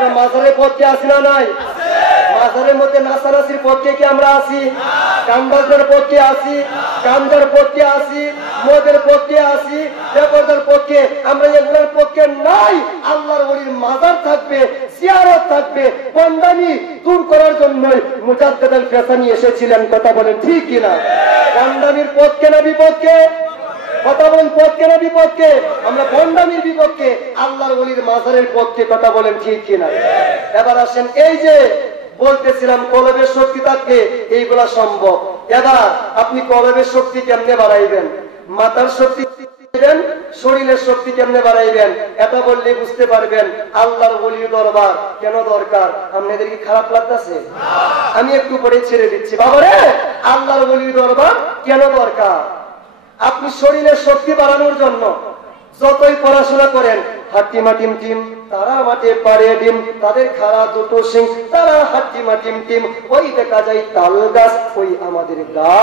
আমরা মাজারের পক্ষে আসি না নাই? মাজারের মধ্যে নাচানাচির পক্ষে কি আমরা আসি? গানবাজনার পক্ষে আসি, গাঞ্জার পক্ষে আসি, মদের পক্ষে আসি, বেপরদার পক্ষে আমরা এগুলোর পক্ষে নাই। আল্লাহর ওলির মাজার থাকবে, জিয়ারত থাকবে, বন্দানি দূর করার জন্যই মুজাদ্দিদ আল ফেসানি এসেছিলেন। কথা বলেন ঠিক কিনা? বন্দানির পক্ষে না বিপক্ষে? কথা বলেন পক্ষে না বিপক্ষে? আমরা বন্দানির বিপক্ষে, আল্লাহর ওলির মাজারের পক্ষে। কথা বলেন ঠিক কিনা? এবার আসেন, এই যে বলতেছিলাম কলবের শক্তি থাকলে এইগুলা সম্ভব। এবার আপনি কলবের শক্তি কেমনে বাড়াইবেন? মাথার শক্তি, শরীরের শক্তি কেমনে বাড়াইবেন? এটা বললে বুঝতে পারবেন আল্লাহর ওলির দরবার কেন দরকার। আপনাদের কি খারাপ লাগতেছে? আমি একটু পরে ছেড়ে দিচ্ছি। বাবারে, আল্লাহর ওলির দরবার কেন দরকার? আপনি শরীরের শক্তি বাড়ানোর জন্য যতই পড়াশোনা করেন, হাট্টিমা টিম টিম, তারা মাঠে পারে ডিম, তাদের খাড়া দুটো সিং, তারা হাট্টিমা টিম টিম, ওই দেখা যায় তাল গাছ, ওই আমাদের গা,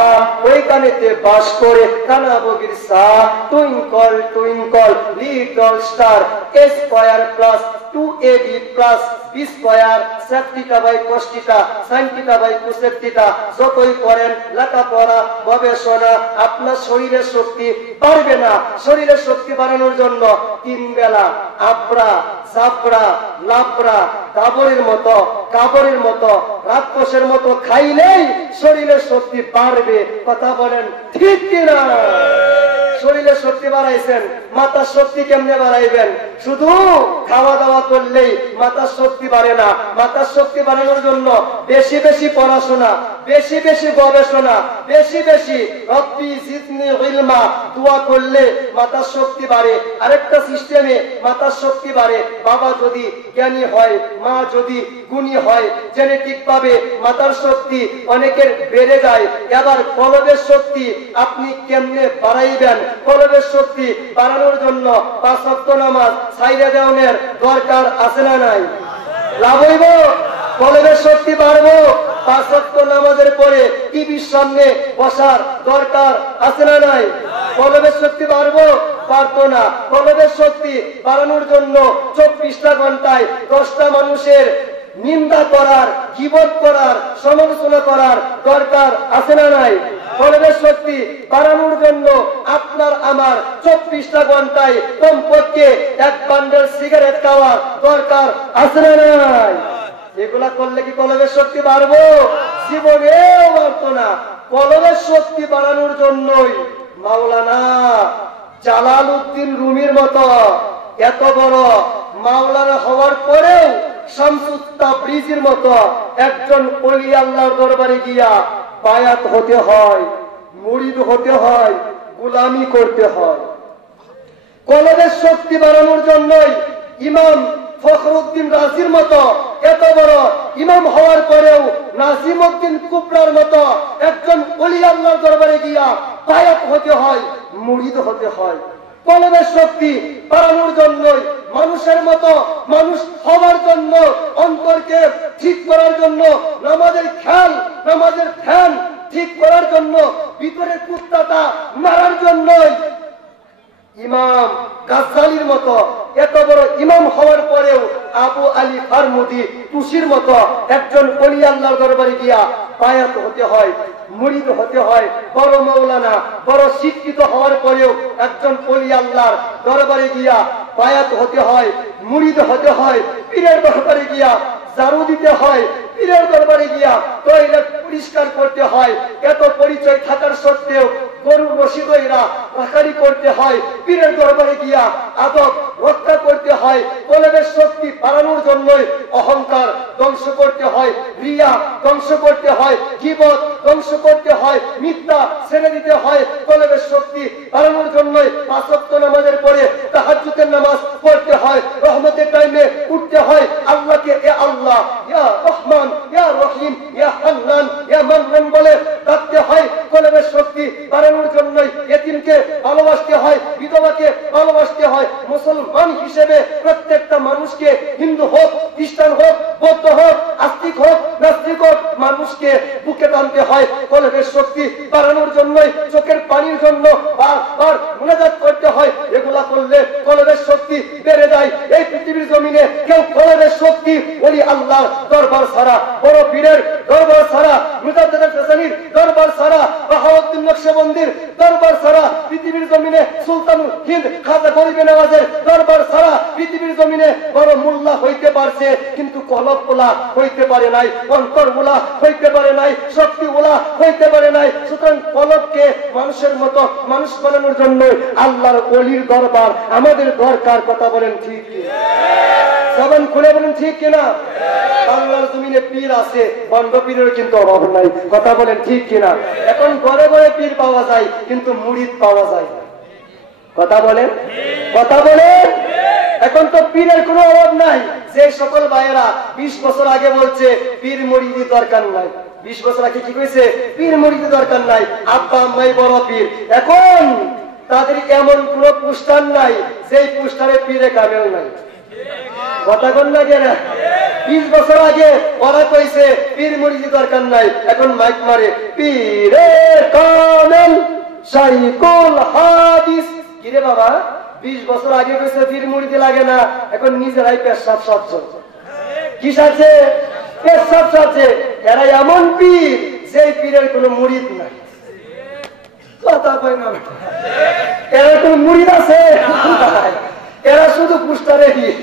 ওই কানেতে বাস করে কানা বগির সা, twinkle twinkle little star, a square plus 2ab plus b square, sec theta by cos theta, sin theta by cosec theta, যতই করেন লেখাপড়া গবেষণা, আপনার শরীরের শক্তি বাড়বে না। শরীরের শক্তি বাড়ানোর জন্য 3 বেলা আবরা সাবরা লাবরা কাবরের মতো রাক্ষসের মতো খাইলেই শরীরের শক্তি বাড়বে। কথা বলেন ঠিক কিনা? শরীরের শক্তি বাড়াইছেন, মাথার শক্তি কেমনে বাড়াইবেন? শুধু খাওয়া দাওয়া করলেই মাথার শক্তি বাড়ে না। মাথার শক্তি বাড়ানোর জন্য বেশি বেশি পড়াশোনা, বেশি বেশি গবেষণা, বেশি বেশি রব্বি জিদনি ইলমা দোয়া করলে মাথার শক্তি বাড়ে। আরেকটা সিস্টেমে মাথার শক্তি বাড়ে, বাবা যদি জ্ঞানী হয়, মা যদি গুণী হয়, জেনেটিক ভাবে মাথার শক্তি অনেকের বেড়ে যায়। এবার কলবের শক্তি আপনি কেমনে বাড়াইবেন? কলবের শক্তি বাড়ানোর জন্য 5 ওয়াক্ত নামাজ ছাইড়া দেওয়ার দরকার আছে না নাই? লাভ হইব? কলবের শক্তি বাড়বো, 5 ওয়াক্ত নামাজের পরে টিভির সামনে বসার দরকার আছে না নাই? কলবের শক্তি বাড়বো? পারতো না। কলবের শক্তি বাড়ানোর জন্য 24টা ঘন্টায় 10টা মানুষের নিন্দা করার, গীবত করার, সমালোচনা করার দরকার আছে না নাই? কলবের শক্তি বাড়ানোর জন্য আপনার আমার 24টা ঘন্টায় কমপক্ষে 1 বান্ডেল সিগারেট খাওয়ার দরকার আছে না নাই? এগুলা করলে কি কলবের শক্তি বাড়বো? জীবনেও বাড়তো না। কলবের শক্তি বাড়ানোর জন্যই মাওলানা জালালউদ্দিন রুমির মতো এত বড় মাওলানা হওয়ার পরেও শামসুত তাবরিজির মতো একজন ওলি আল্লাহর দরবারে গিয়া বায়াত হতে হয়, মুরিদ হতে হয়, গোলামি করতে হয়। কলবের শক্তি বাড়ানোর জন্যই ইমাম ফখরুদ্দিন রাজির মতো এত বড় ইমাম হওয়ার পরেও নাজিমউদ্দিন কুবরার মতো একজন ওলি আল্লাহর দরবারে গিয়া বায়াত হতে হয়, মুরিদ হতে হয়। কলবের শক্তি বাড়ানোর জন্যই মানুষের মতো মানুষ হওয়ার জন্য, অন্তরকে ঠিক করার জন্য, নামাজের খেয়াল, নামাজের ধ্যান ঠিক করার জন্য, ভিতরের কুত্তাটা মারার জন্যই ইমাম গাজ্জালির মতো এত বড় ইমাম হওয়ার পরেও আবু আলী ফারমুদি তুসির মতো একজন ওলি আল্লাহর দরবারে গিয়া বায়াত হতে হয়, মুরিদ হতে হয়। বড় মাওলানা, বড় শিক্ষিত হওয়ার পরেও একজন ওলি আল্লাহর দরবারে গিয়া বায়াত হতে হয়, মুরিদ হতে হয়। পীরের দরবারে গিয়া ঝাড়ু দিতে হয়, পীরের দরবারে গিয়া টয়লেট পরিষ্কার করতে হয়। এত পরিচয় থাকার সত্ত্বেও গরুর রশি দইরা রাখারি করতে হয়। পীরের দরবারে গিয়া আদব রক্ষা করতে হয়। কলবের শক্তি বাড়ানোর জন্যই অহংকার ধ্বংস করতে হয়, রিয়া ধ্বংস করতে হয়, গীবত ধ্বংস করতে হয়, মিথ্যা ছেড়ে দিতে হয়। কলবের শক্তি বাড়ানোর জন্যই 5 ওয়াক্ত নামাজের পরে তাহাজ্জুদের নামাজ পড়তে হয়, রহমতের টাইমে উঠতে হয়, আল্লাহকে এ আল্লাহ, ইয়া রহমান, ইয়া রহিম, ইয়া হান্নান, ইয়া মান্নান বলে ডাকতে হয়। কলবের শক্তি বাড়ানোর জন্যই এতিমকে ভালোবাসতে হয়, বিধবাকে ভালোবাসতে হয়। মুসলমান হিসেবে প্রত্যেকটা মানুষকে, হিন্দু হোক, খ্রিস্টান হোক, বৌদ্ধ হোক, আস্তিক হোক, নাস্তিক হোক, মানুষকে বুকে টানতে হয়। কলবের শক্তি বাড়ানোর জন্যই চোখের পানির জন্য বারবার মুনাজাত করতে হয়। এগুলা করলে কলবের শক্তি বেড়ে যায়। এই পৃথিবীর জমিনে কেউ কলবের শক্তি ওলি আল্লাহ দরবার ছাড়া, বড় পীরের দরবার ছাড়া, মুজাদ্দিদ ফেসানির দরবার ছাড়া, বাহাউদ্দিন নকশবন্দির দরবার ছাড়া পৃথিবীর জমিনে সুলতানুল হিন্দ খাজা গরিবে নওয়াজের দরবার ছাড়া পৃথিবীর জমিনে বড় মোল্লা হইতে পারছে, কিন্তু কলব ওলা হইতে পারে নাই, অন্তর ওলা হইতে পারে নাই, শক্তি ওলা হইতে পারে নাই। সুতরাং কলবকে মানুষের মতো মানুষ বানানোর জন্য আল্লাহর ওলির দরবার আমাদের দরকার। কথা বলেন ঠিক কি? জবান খুলে বলেন ঠিক কিনা? বাংলার জমিনে পীর আছে, বন্ড পীরের কিন্তু অভাব নাই। কথা বলেন ঠিক কিনা? এখন ঘরে ঘরে পীর পাওয়া যায়, কিন্তু মুরিদ পাওয়া যায় না। কথা বলেন, কথা বলেন। এখন তো পীরের কোনো অভাব নাই। যে সকল ভাইয়েরা 20 বছর আগে বলছে পীর মুরিদি দরকার নাই, 20 বছর আগে কি কইছে? পীর মুরিদি দরকার নাই, আব্বা আম্মাই বড় পীর। এখন তাদের এমন কোন পোস্টার নাই যে পোস্টারে পীরে কামেল নাই। কথা কোন লাগে না? 20 বছর আগে ওরা কইছে পীর মুরিদি দরকার নাই, এখন মাইক মারে পীরে কামেল শাইখুল হাদিস। কিরে বাবা, 20 বছর আগে কইছে পীর মুরিদি লাগে না, এখন নিজেরাই পেশাব সাজছে। কি সাজছে? পেশাব সাজছে। এরা এমন পীর যে পীরের কোনো মুরিদ নাই। কথা কয় না, এরা কোন মুরিদ আছে? এরা শুধু পোস্টারে পীর,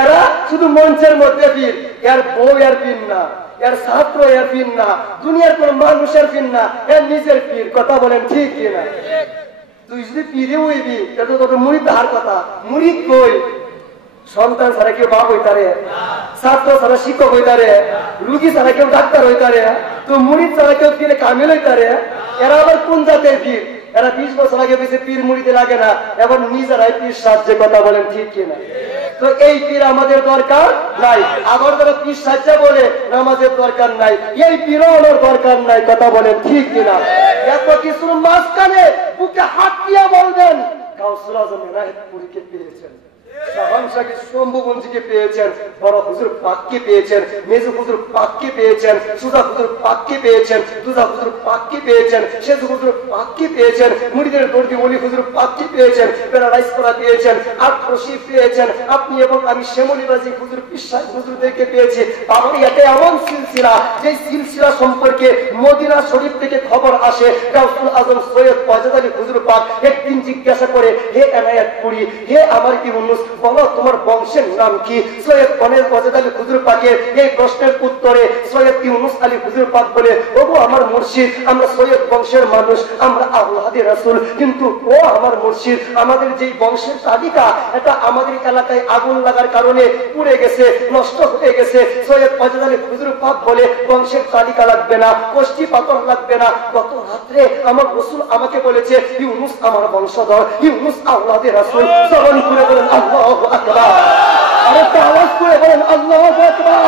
এরা শুধু মঞ্চের মধ্যে পীর। এর বউ এর পীর না, এর ছাত্র এর পীর না, দুনিয়ার কোন মানুষের পীর না, এর নিজের পীর। কথা বলেন ঠিক কিনা? তুই যদি পীরে হইবি তো তোকে মুরিদ ধার কথা। মুরিদ কই? সন্তান ছাড়া কেউ বাপ হইতারে, ছাত্র ছাড়া শিক্ষক হইতারে, রুগী ছাড়া কেউ ডাক্তার হইতারে, তো মুরিদ ছাড়া কেউ পীরে কামিল হইতারে। এরা আবার কোন জাতের পীর? এরা 20 বছর আগে বেশি পীর মুরিদে লাগে না, এখন নিজেরাই পীর সাজছে। কথা বলেন ঠিক কিনা? তো এই পীর আমাদের দরকার নাই। আবার যারা পীর সাজা বলে নামাজের দরকার নাই, এই পীরও আমার দরকার নাই। কথা বলেন ঠিক কিনা? এত কিছুর মাঝখানে বুকে হাত দিয়া বলবেন গাউসুল আজম এনায়েতপুরীকে পেয়েছেন, শাহনশাহকে শম্ভুগঞ্জকে পেয়েছেন, বড় হুজুর পাককে পেয়েছেন, মেজু হুজুর পাককে পেয়েছেন, সুজা হুজুর পাককে পেয়েছেন, দুজা হুজুর পাককে পেয়েছেন, সেজু হুজুর পাককে পেয়েছেন, মুরিদের দর্দি ওলি হুজুর পাককে পেয়েছেন, প্যারাডাইস করা পেয়েছেন, আটরশি পেয়েছেন। আপনি এবং আমি শ্যামলীবাজি হুজুর পিসাই হুজুরদেরকে পেয়েছি। বাবার এটা এমন সিলসিলা, যে সিলসিলা সম্পর্কে মদিনা শরীফ থেকে খবর আসে। গাউসুল আজম সৈয়দ ওয়াজেদ আলী হুজুর পাক একদিন জিজ্ঞাসা করে, হে এনায়েতপুরী, হে আমার ইউনুস, বলো তোমার বংশের নাম কি? সৈয়দ ওয়াজেদ আলী হুজুর পাকের এই প্রশ্নের উত্তরে সৈয়দ ইউনুস আলী হুজুর পাক বলে, ওগো আমার মুর্শিদ, আমরা সৈয়দ বংশের মানুষ, আমরা আওলাদে রাসূল, কিন্তু ও আমার মুর্শিদ, আমাদের যে বংশের তালিকা এটা আমাদের এলাকায় আগুন লাগার কারণে পুড়ে গেছে, নষ্ট হয়ে গেছে। সৈয়দ ওয়াজেদ আলী হুজুর পাক বলে, বংশের তালিকা লাগবে না, কোষ্ঠী পাথর লাগবে না। গত রাত্রে আমার রাসূল আমাকে বলেছে ইউনুস আমার বংশধর, ইউনুস আওলাদে রাসূল। জবান খুলে বলেন আল্লাহু আকবার। আরেকটা আওয়াজ করে বলেন আল্লাহু আকবার।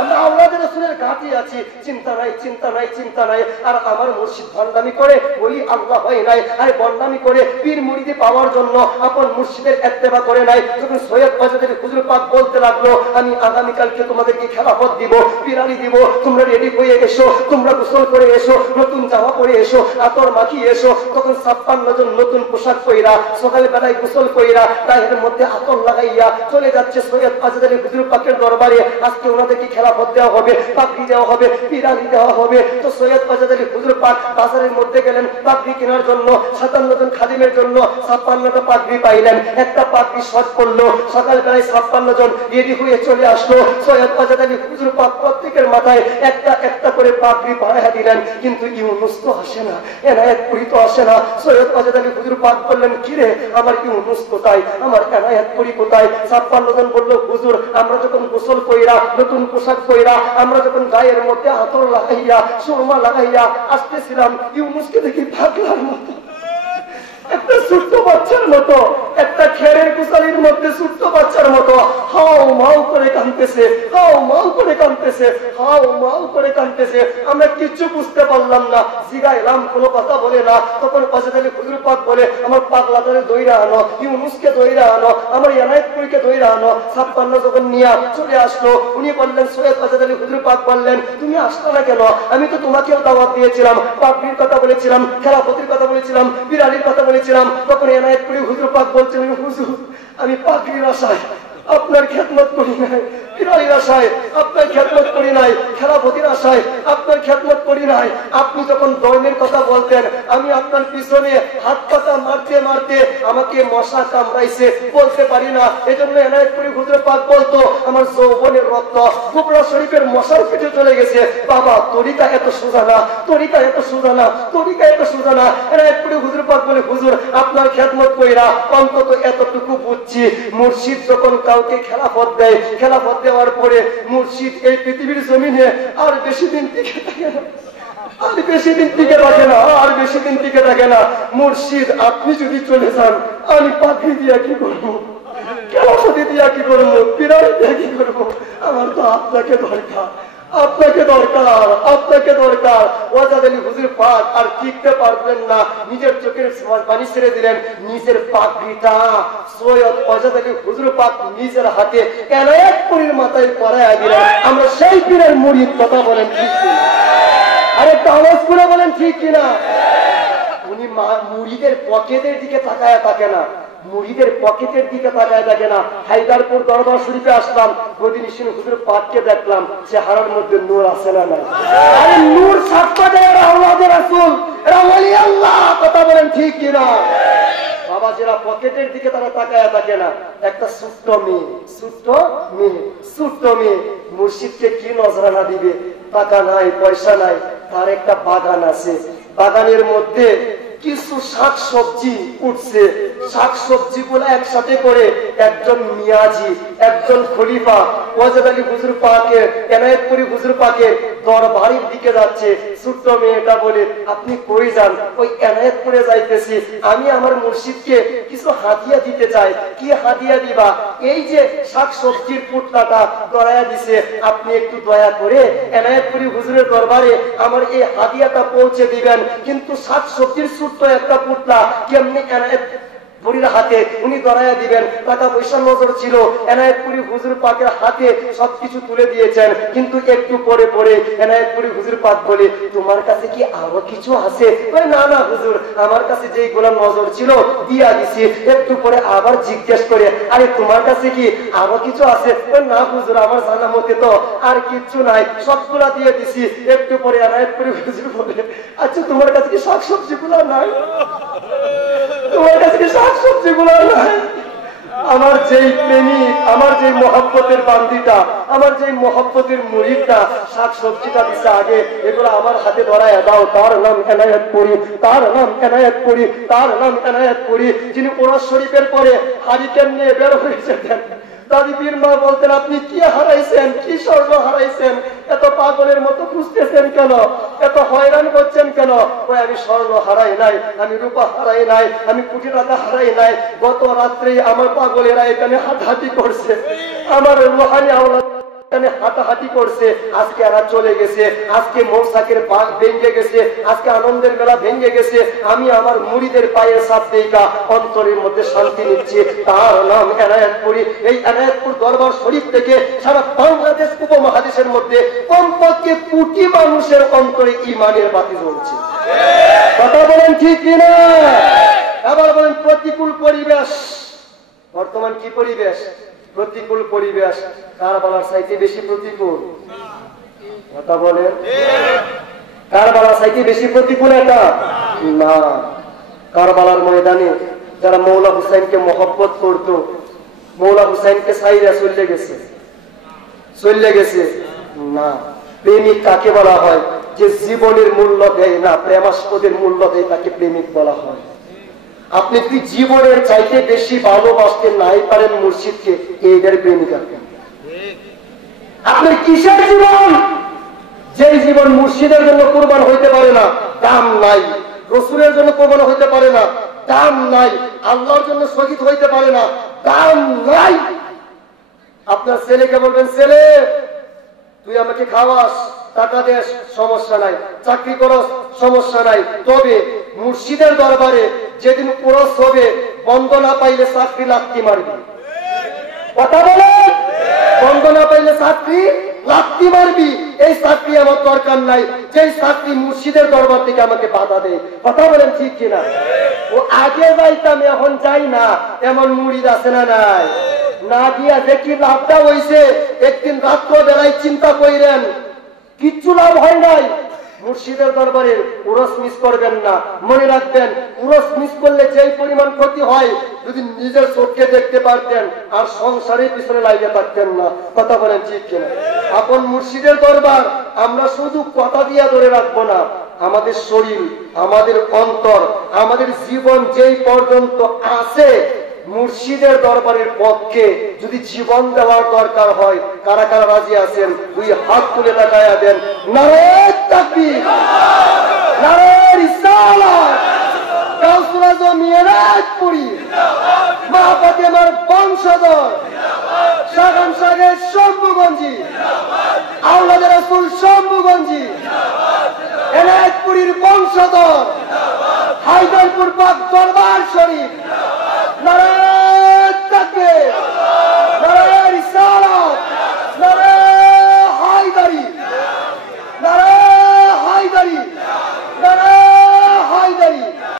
আমরা আওলাদে রাসূলের ঘাটি আছি, চিন্তা নাই, চিন্তা নাই, চিন্তা নাই। আর আমার মুর্শিদ বন্দামি করে ওই আল্লাহ হয় নাই, আর বন্দামি করে পীর মুরিদি পাওয়ার জন্য আপন মুর্শিদের ইত্তেবা করে নাই। যখন সৈয়দ ওয়াজেদ আলী হুজুর পাক বলতে লাগলো, আমি আগামীকালকে তোমাদেরকে খেলাফত দিব, পিরানি দিব, তোমরা রেডি হয়ে এসো, তোমরা গোসল করে এসো, নতুন জামা পরে এসো, আতর মাখিয়ে এসো। তখন 56 জন নতুন পোশাক পইরা সকালে বেলায় গোসল কইরা গায়ের মধ্যে আতর লাগাইয়া চলে যাচ্ছে সৈয়দ ওয়াজেদ আলী হুজুর পাকের দরবারে। আজকে ওনাদেরকে খেলাফত দেওয়া হবে, পাগড়ি দেওয়া হবে, পিরানি দেওয়া হবে। তো সৈয়দ ওয়াজেদ আলী হুজুর পাক বাজারের মধ্যে গেলেন পাগড়ি কেনার জন্য। 57 জন খাদিমের জন্য 56টা পাগড়ি পাইলেন। একটা পাগড়ি শর্ট পড়লো। সকাল বেলায় 56 জন রেডি হয়ে চলে আসলো। সৈয়দ ওয়াজেদ আলী হুজুর পাক প্রত্যেকের মাথায় একটা একটা করে পাগড়ি পরাইয়া দিলেন। কিন্তু ইউনুস তো আসে না, এনায়েতপুরী তো আসে না। সৈয়দ ওয়াজেদ আলী হুজুর পাক বললেন, কিরে আমার ইউনুস কোথায়, আমার এনায়েতপুরী কোথায়? 56 জন বললো, হুজুর আমরা যখন গোসল কইরা নতুন পোশাক কইরা আমরা যখন গায়ের মধ্যে আতর লাগাইয়া সুরমা লাগাইয়া আসতেছিলাম, ইউনুসকে দেখি পাগলার মতো, একটা ছোট্ট বাচ্চার মতো, একটা খেরের কুসালির মধ্যে ছোট্ট বাচ্চার মতো হাও মাও করে কাঁদতেছে, হাও মাও করে কাঁদতেছে, হাও মাও করে কাঁদতেছে। আমরা কিচ্ছু বুঝতে পারলাম না, জিগাইলাম, কোনো কথা বলে না। তখন ওয়াজেদ আলী হুজুর পাক বলে, আমার পাগলাটারে দইরা আনো, ইউনুসকে দইরা আনো, আমার এনায়েতপুরীকে দইরা আনো। 56 যখন নিয়ে চলে আসলো, উনি বললেন, সৈয়দ ওয়াজেদ আলী হুজুর পাক বললেন, তুমি আসলো না কেন? আমি তো তোমাকেও দাওয়াত দিয়েছিলাম, পাগড়ির কথা বলেছিলাম, খেলাফতির কথা বলেছিলাম, পিরালির কথা বলেছিলাম। তখন এনায়েতপুরী হুজুর পাক বলছেন, হুজুর আমি পাগড়ির আশায় আপনার খেদমত করি নাই, পীরাইর আশায় আপনার খেদমত করি নাই, খেলাফতির আশায় আপনার খেদমত করি নাই। আপনি যখন ধর্মের কথা বলতেন, আমি আপনার পিছনে হাত পাতা মারতে মারতে আমাকে মশা কামড়াইছে বলতে পারি না। এজন্য এনায়েতপুরি হুজুর পাক বলতো, আমার যৌবনের রক্ত কুবরা শরীফের মশার পেটে চলে গেছে। বাবা, তরিকা এত সোজা না, তরিকা এত সোজা না, তরিকা এত সোজা না। এনায়েতপুরি হুজুর পাক বলে, হুজুর আপনার খেদমত কইরা অন্তত এতটুকু বুঝছি, মুর্শিদ যখন কাউকে খেলাফত দেয়, খেলাফত দেওয়ার পরে মুর্শিদ এই পৃথিবীর জমিনে আর বেশি দিন টিকে থাকে না, আর বেশি দিন টিকে থাকে না, আর বেশি দিন টিকে থাকে না। মুর্শিদ আপনি যদি চলে যান, আমি পাখি দিয়া কি করবো, খেলাফতি দিয়া কি করবো, পীরাই দিয়া কি করবো? আমার তো আপনাকে দরকার, আপনাকে দরকার, আপনাকে দরকার। ওয়াজাদ আলী হুজুর পাক আর টিকতে পারবেন না, নিজের চোখের পানি ছেড়ে দিলেন। নিজের পাগড়িটা সৈয়দ ওয়াজাদ আলী হুজুর পাক নিজের হাতে এনায়েতপুরীর মাথায় পরাইয়া দিলেন। আমরা সেই পীরের মুরিদ, কথা বলেন ঠিক কিনা? আরেকটা আওয়াজ করে বলেন ঠিক কিনা? উনি মুরিদের পকেটের দিকে তাকায় থাকে না, মুরিদের পকেটের দিকে তাকায় থাকে না। হায়দারপুর দরবার শরীফে আসলাম, গদিনিসিন হুজুর পাককে দেখলাম, চেহারার মধ্যে নূর আছে না নাই? আরে নূর সাক্ষ্য দেয় এরা আওলাদে রাসূল, এরা ওলি আল্লাহ, কথা বলেন ঠিক কিনা? বাবা, যারা পকেটের দিকে তারা তাকায় থাকে না, একটা ছোট্ট মেয়ে, ছোট্ট মেয়ে, ছোট্ট মেয়ে মুর্শিদকে কি নজরানা দিবে? টাকা নাই, পয়সা নাই, তার একটা বাগান আছে, বাগানের মধ্যে কিছু শাক সবজি উঠছে। শাক সবজি গুলো একসাথে করে একজন মিয়াজি, একজন খলিফা ওয়াজাদ আলী হুজুর পাকের, এনায়েতপুরি হুজুর পাকের দরবারের দিকে যাচ্ছে। ছোট্ট মেয়েটা বলে, আপনি কই যান? ওই এনায়েতপুরে যাইতেছি, আমি আমার মুর্শিদকে কিছু হাদিয়া দিতে চাই। কি হাদিয়া দিবা? এই যে শাক সবজির পুটলাটা দরায়া দিছে, আপনি একটু দয়া করে এনায়েতপুরি হুজুরের দরবারে আমার এই হাদিয়াটা পৌঁছে দিবেন। কিন্তু শাক সবজির ছোট্ট একটা পুটলা কেমনি এনায়েতপুরীর হাতে উনি দরায়া দিবেন? টাকা পয়সার নজর ছিল, এনায়েতপুরি হুজুর পাকের হাতে সবকিছু তুলে দিয়েছেন। কিন্তু একটু পরে পরে এনায়েতপুরি হুজুর পাক বলে, তোমার কাছে কি আরো কিছু আছে? না না হুজুর, আমার কাছে যেইগুলো নজর ছিল দিয়া দিছি। একটু পরে আবার জিজ্ঞেস করে, আরে তোমার কাছে কি আরো কিছু আছে? না হুজুর, আমার জানা মতে তো আর কিচ্ছু নাই, সবগুলা দিয়ে দিছি। একটু পরে এনায়েতপুরি হুজুর বলে, আচ্ছা তোমার কাছে কি শাক সবজি গুলা নাই? তোমার কাছে কি শাক সবজি গুলা নাই? আমার যেই প্রেমিক, আমার যে মহব্বতের বান্দিটা, আমার যে মহব্বতের মুরিদটা শাক সবজিটা দিচ্ছে আগে, এগুলো আমার হাতে ধরায় দাও। তার নাম এনায়েতপুরী, তার নাম এনায়েতপুরী, তার নাম এনায়েতপুরী। যিনি কোরআন শরীফের পরে হারিকেন নিয়ে বের হয়ে যেতেন। দাদি পীর মা বলতেন, আপনি কি হারাইছেন, কি স্বর্ণ হারাইছেন, এত পাগলের মতো খুঁজতেছেন কেন, এত হয়রান করছেন কেন? ওই আমি স্বর্ণ হারাই নাই, আমি রূপা হারাই নাই, আমি কোটি টাকা হারাই নাই। গত রাত্রেই আমার পাগলেরা এখানে হাঁটাহাঁটি করছে, আমার রুহানি আওলাদ হাঁটাহাঁটি করছে। আজকে এরা চলে গেছে, আজকে মৌসাকের বাঘ ভেঙে গেছে, আজকে আনন্দের মেলা ভেঙে গেছে। আমি আমার মুড়িদের পায়ের সাপ দেখা অন্তরের মধ্যে শান্তি নিচ্ছি। তার নাম এনায়েতপুরী। এই এনায়েতপুর দরবার শরীফ থেকে সারা বাংলাদেশ উপমহাদেশের মধ্যে কমপক্ষে কোটি মানুষের অন্তরে ইমানের বাতি জ্বলছে। কথা বলেন ঠিক কিনা? আবার বলেন প্রতিকূল পরিবেশ। বর্তমান কি পরিবেশ? প্রতিকূল পরিবেশ। কারবালার চাইতে বেশি প্রতিকূল? কথা বলেন, কারবালার চাইতে বেশি প্রতিকূল এটা না। কারবালার ময়দানে যারা মৌলা হুসাইনকে মহব্বত করত, মৌলা হুসাইনকে সাইরা চলে গেছে, চলে গেছে না। প্রেমিক কাকে বলা হয়? যে জীবনের মূল্য দেয় না, প্রেমাস্পদের মূল্য দেয়, তাকে প্রেমিক বলা হয়। আপনি কি জীবনের চাইতে বেশি ভালোবাসতে নাই পারেন মুর্শিদকে, এইটার প্রেমিকা। আপনার কিসের জীবন? যে জীবন মুর্শিদের জন্য কোরবান হইতে পারে না, দাম নাই। রসুলের জন্য কোরবান হইতে পারে না, দাম নাই। আল্লাহর জন্য শহীদ হইতে পারে না, দাম নাই। আপনার ছেলেকে বলবেন, ছেলে তুই আমাকে খাওয়াস, টাকা দেশ, সমস্যা নাই, চাকরি করস, সমস্যা নাই। তবে মুর্শিদের দরবারে যেদিন কোরস হবে, বন্দনা পাইলে চাকরি লাত্তি মারবি। কথা বলে, বন্দনা পাইলে চাকরি লাত্তি মারবি। এই চাকরি আমার দরকার নাই, যে চাকরি মুর্শিদের দরবার থেকে আমাকে বাধা দেয়। কথা বলেন ঠিক কিনা? ও আগে যাইতাম, এখন যাই না, এমন মুরিদ আছে না নাই? না গিয়া দেখি লাভটা হইছে একদিন রাত্র বেলায় চিন্তা করিলেন কিচ্ছু লাভ হয় নাই। মুর্শিদের দরবারে উরস মিস করবেন না, মনে রাখবেন উরস মিস করলে যেই পরিমাণ ক্ষতি হয় যদি নিজের চোখকে দেখতে পারতেন আর সংসারের পিছনে লাগিয়ে থাকতেন না। কথা বলেন ঠিক কিনা? আপন মুর্শিদের দরবার আমরা শুধু কথা দিয়া ধরে রাখবো না, আমাদের শরীর, আমাদের অন্তর, আমাদের জীবন যেই পর্যন্ত আছে মুর্শিদের দরবারের পক্ষে যদি জীবন দেওয়ার দরকার হয়, কারা কারা রাজি আছেন দুই হাত তুলে তাকায়া দেন। নারে তাকবীর, নারে রিসালাত, কাউসুল আজম মিরাজপুরি, মা ফাতেমার বংশধর, শাগান শাগের